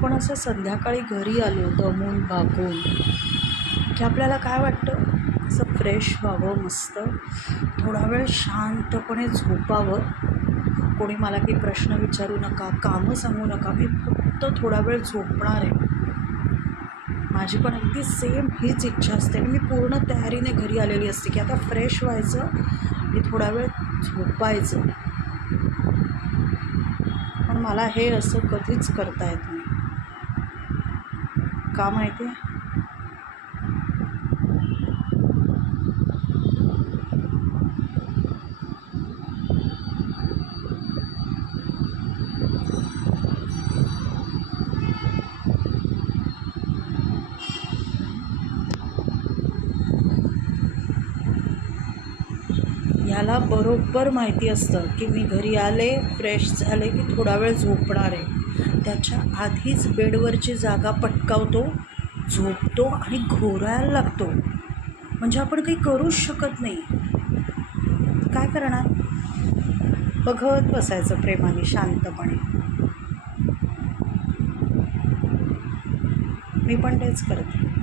आपण असं संध्याकाळी घरी आलो दमून भागून की आपल्याला काय वाटतं, असं फ्रेश व्हावं, मस्त थोडा वेळ शांतपणे झोपावं. कोणी मला काही प्रश्न विचारू नका, कामं सांगू नका, मी फक्त थोडा वेळ झोपणार आहे. माझी पण अगदी सेम हीच इच्छा असते आणि मी पूर्ण तयारीने घरी आलेली असते की आता फ्रेश व्हायचं आणि थोडा वेळ झोपायचं. पण मला हे असं कधीच करता येत नाही. का माहिती आहे? ह्याला बरोबर माहिती असतं की मी घरी आले, फ्रेश झाले की थोडा वेळ झोपणार आहे. त्याच्या आधीच बेडवरची जागा पटकावतो, झोपतो आणि घोरायला लागतो. म्हणजे आपण काही करूच शकत नाही. काय करणार? बघत बसायचं प्रेमाने शांतपणे. मी पण तेच करते.